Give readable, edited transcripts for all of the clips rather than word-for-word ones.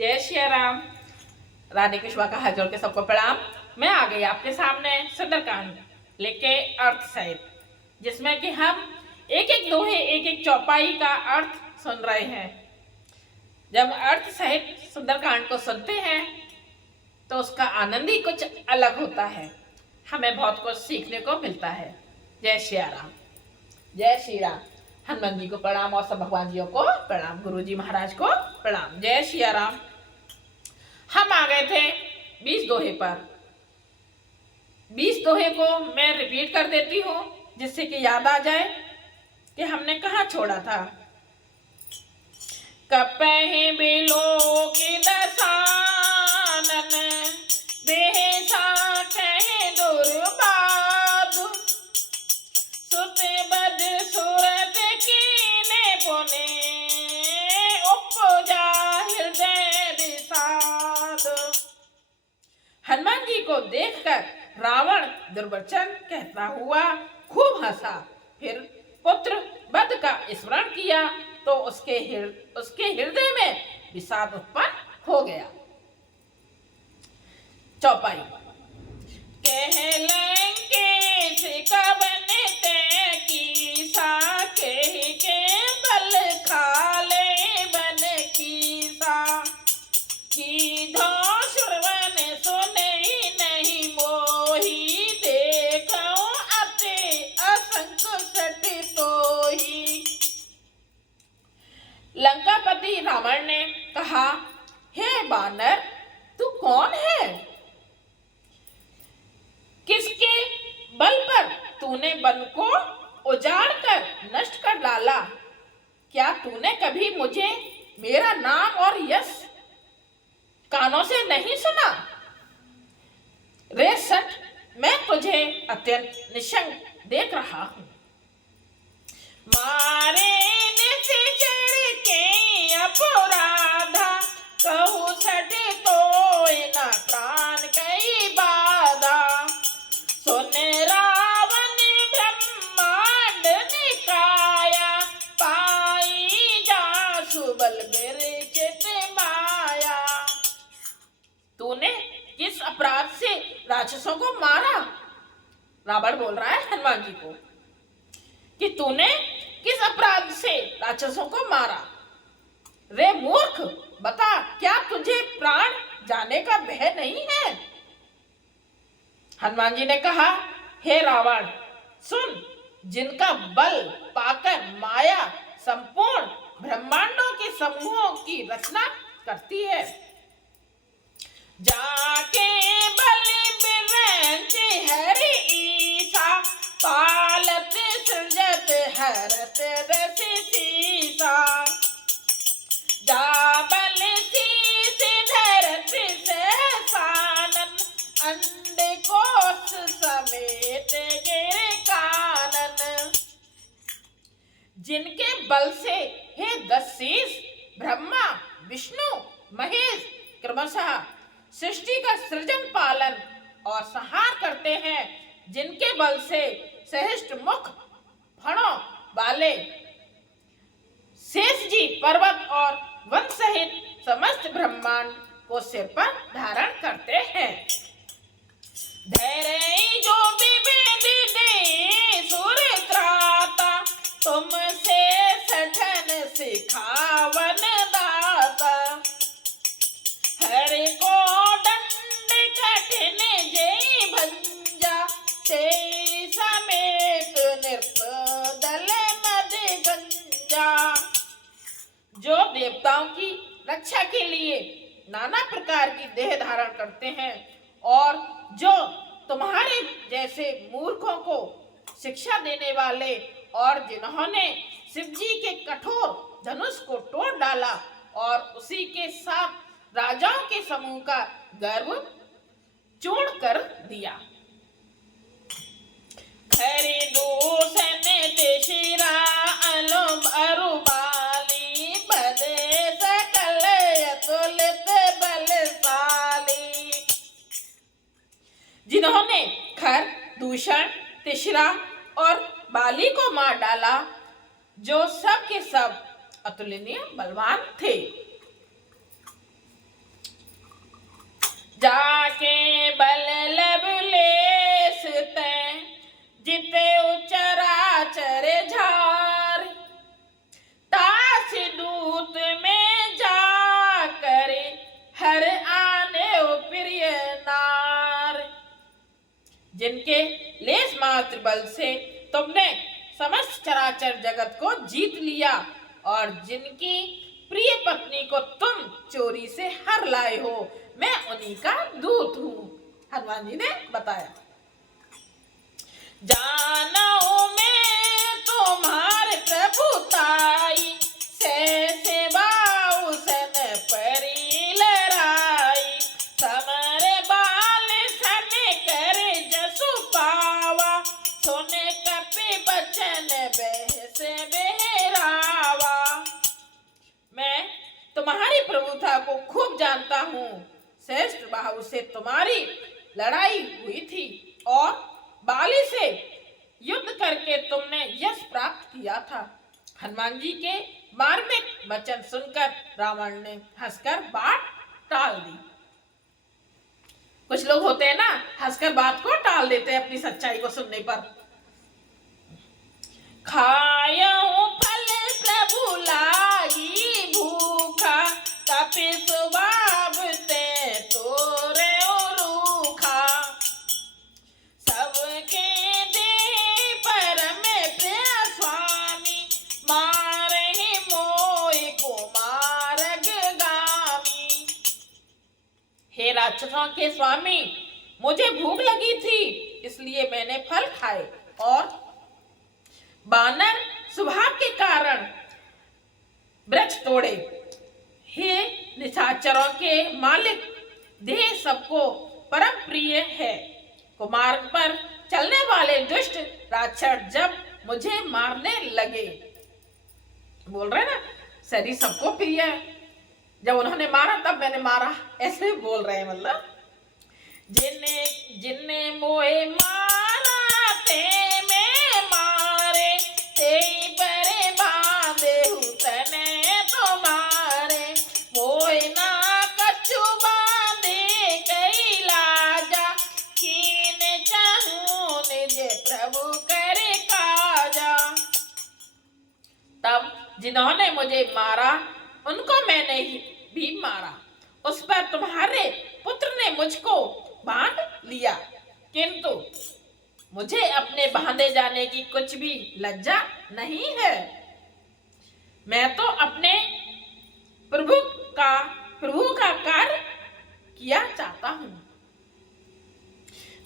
जय श्री राम। राधे कृष्णा का हाथ जोड़ के सबको प्रणाम। मैं आ गई आपके सामने सुंदरकांड लेके अर्थ सहित, जिसमें कि हम एक एक दोहे एक एक चौपाई का अर्थ सुन रहे हैं। जब अर्थ सहित सुंदरकांड को सुनते हैं तो उसका आनंद ही कुछ अलग होता है, हमें बहुत कुछ सीखने को मिलता है। जय श्री राम। जय श्री राम। हनुमान जी को प्रणाम और सब भगवान जियों को प्रणाम, गुरु जी महाराज को प्रणाम। जय श्री राम। हम आ गए थे 20 दोहे पर। 20 दोहे को मैं रिपीट कर देती हूँ जिससे कि याद आ जाए कि हमने कहाँ छोड़ा था। कपहि बिलो की दसानन देह साखे दुर्बाद सुत बद सूरत कीने पुने उपजा हृदय विषाद। हनुमान जी को देखकर रावण दुर्वचन कहता हुआ खूब हंसा, फिर पुत्र वध का स्मरण किया तो उसके हृदय में विषाद उत्पन्न हो गया। चौपाई। कह लंकेश कवन तै कीसा कहि के बल खाले बन कीसा कीधो सुरवन सुने नहीं मोही देखो अति असंख सठ तोही। लंकापति रावण ने कहा, हे बानर, तू कौन है? किसके बल पर तूने वन को उजाड़ कर नष्ट कर डाला? क्या तूने कभी मुझे मेरा नाम और यश कानों से नहीं सुना? रे सठ, मैं तुझे अत्यंत निशंक देख रहा हूं। मारे निश्चर के अपराधा कहू सठ तोय न प्राण कई बाधा सुन रावण ब्रह्मांड निकाया पाई जा सुबल विरचित माया। तूने किस अपराध से राक्षसों को मारा? रावण बोल रहा है हनुमान जी को कि तूने किस अपराध से राक्षसों को मारा? रे मूर्ख, बता, क्या तुझे प्राण जाने का भय नहीं है? हनुमान जी ने कहा, हे रावण, सुन, जिनका बल पाकर माया संपूर्ण ब्रह्मांडों के समूहों की रचना करती है, जाके बल बिरंच हरि ईसा पालत सृजत हरत रस सीसा जा बल शीस धरत सहसानन अंड कोश समेत गिर कानन। जिनके बल से हे 10 शीस ब्रह्मा विष्णु महेश क्रमशः सृष्टि का सृजन पालन और संहार करते हैं, जिनके बल से सहस्त्र मुख फणों वाले शेष जी पर्वत और वन सहित समस्त ब्रह्मांड को सिर पर धारण करते हैं। धैर्य जो विभेद दे सुर त्राता तुमसे सठन सिखावन दाता हरि को दंड कठिन जय भंजा ते समेत निर्दल मद गंजा। जो देवताओं की रक्षा के लिए नाना प्रकार की देह धारण करते हैं और जो तुम्हारे जैसे मूर्खों को शिक्षा देने वाले और जिन्होंने शिव जी के कठोर धनुष को तोड़ डाला और उसी के साथ राजाओं के समूह का गर्व चूर्ण कर दिया। खरी दूषण तिशिरा अलुम अरुबाली बदे सकल अतुलित बलशाली। जिन्होंने खर, दूषण, तिशरा और बाली को मार डाला, जो सब के सब अतुलनीय बलवान थे। जिनके लेस मात्र बल से तुमने समस्त चराचर जगत को जीत लिया और जिनकी प्रिय पत्नी को तुम चोरी से हर लाए हो, मैं उन्हीं का दूत हूँ। हनुमान जी ने बताया। जानो मैं तुम्हारे प्रभुताई, से बाऊ सन परी लड़ाई, समर बाल सन कर जसु पावा, सुने कपि बचन बहस बहरावा। मैं तुम्हारी प्रभुता को खूब जानता हूँ। श्रेष्ठ बाहु से तुम्हारी लड़ाई हुई थी और बाली से युद्ध करके तुमने यश प्राप्त किया था। हनुमान जी के मार्मिक वचन सुनकर रावण ने हंसकर बात टाल दी। कुछ लोग होते हैं ना, हंसकर बात को टाल देते हैं अपनी सच्चाई को सुनने पर। खायो फल प्रभु लाई भूखा, कपि स्वभाव ते तोरे रूखा, सबके दे परम प्रिय स्वामी, मारहि मोहि कुमारग गामी। हे राक्षसों के स्वामी, मुझे भूख लगी थी इसलिए मैंने फल खाए और बानर स्वभाव के कारण वृक्ष तोड़े। हे निशाचरों के मालिक, देह सबको परम प्रिय है। कुमार्ग पर चलने वाले दुष्ट राक्षस जब मुझे मारने लगे, बोल रहे ना शरीर सबको प्रिय है, जब उन्होंने मारा तब मैंने मारा, ऐसे बोल रहे हैं। मतलब जिन्ने मोहे मारा ते में मारे, ते परे बांधे तने तुम्हारे, मोहे ना कछु बांधे कई लाजा, कीन चाहूं निज प्रभु करे काजा। तब जिन्होंने मुझे मारा उनको मैंने भी मारा, उस पर तुम्हारे पुत्र ने मुझको बांध लिया, किंतु मुझे अपने बांधे जाने की कुछ भी लज्जा नहीं है। मैं तो अपने प्रभु का कार्य किया चाहता हूँ।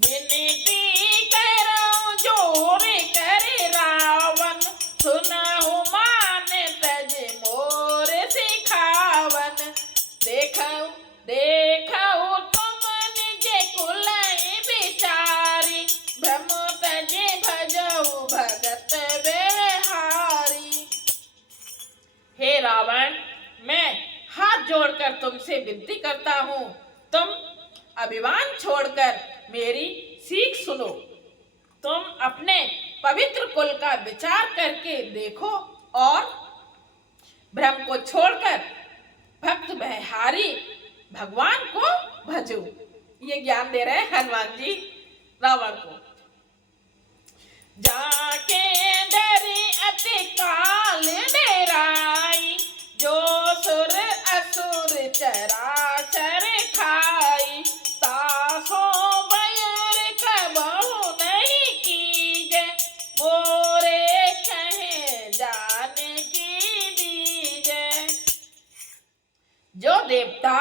विनती करो जोर करे रावण, सुनहु मान तज मोर सिखावन, देखो तुम निज कुलहि बिचारी, भ्रम तजे भजऊ भगत बेहारी। हे रावण, मैं हाथ जोड़कर तुमसे विनती करता हूँ, तुम अभिमान छोड़कर मेरी सीख सुनो। तुम अपने पवित्र कुल का विचार करके देखो और भ्रम को छोड़कर भक्त बहारी भगवान को भजो। ये ज्ञान दे रहे हैं हनुमान जी रावण को। जाके डरी अति काल डेराई, जो सुर असुर चराचर खाई, तासो बयर कबहु नहीं कीजे, मोरे कहे जाने की दीजे। जो देवता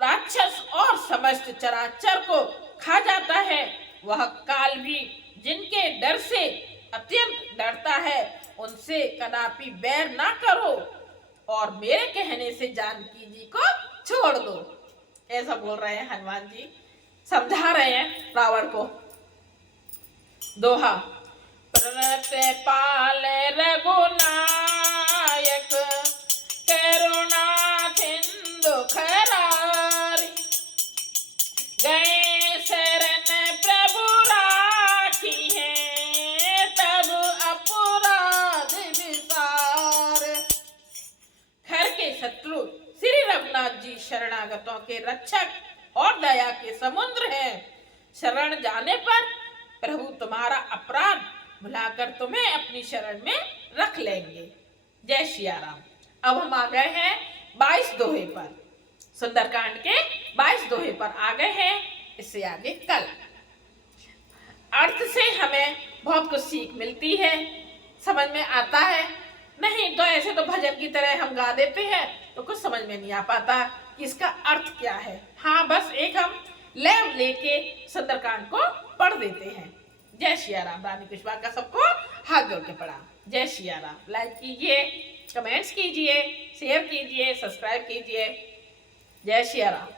राक्षस और समस्त चराचर को खा जाता है, वह काल भी जिनके डर से अत्यंत डरता है, उनसे कदापि बैर ना करो और मेरे कहने से जानकी जी को छोड़ दो। ऐसा बोल रहे हैं हनुमान जी, समझा रहे हैं रावण को। दोहा। प्रणत पाल रघुनायक, करुणा सिंधु खरारी, गए शरण प्रभु राखी है, तब अपराध विसार। घर के शत्रु श्री रघुनाथ जी शरणागतों के रक्षक और दया के समुद्र हैं। शरण जाने पर प्रभु तुम्हारा अपराध भुलाकर तुम्हें अपनी शरण में रख लेंगे। जय सिया राम। अब हम आ गए हैं 22 दोहे पर, सुंदरकांड के 22 दोहे पर आ गए हैं। इससे आगे कल अर्थ से हमें बहुत कुछ सीख मिलती है, समझ में आता है। नहीं तो ऐसे तो भजन की तरह हम गा देते हैं तो कुछ समझ में नहीं आ पाता कि इसका अर्थ क्या है। हाँ, बस एक हम लय लेके सुंदरकांड को पढ़ देते हैं। जय सिया राम। रानी कुशवाहा का सबको हाथ जोड़ के प्रणाम। जय सिया राम। लाइक कीजिए, कमेंट्स कीजिए, शेयर कीजिए, सब्सक्राइब कीजिए। जय सिया राम।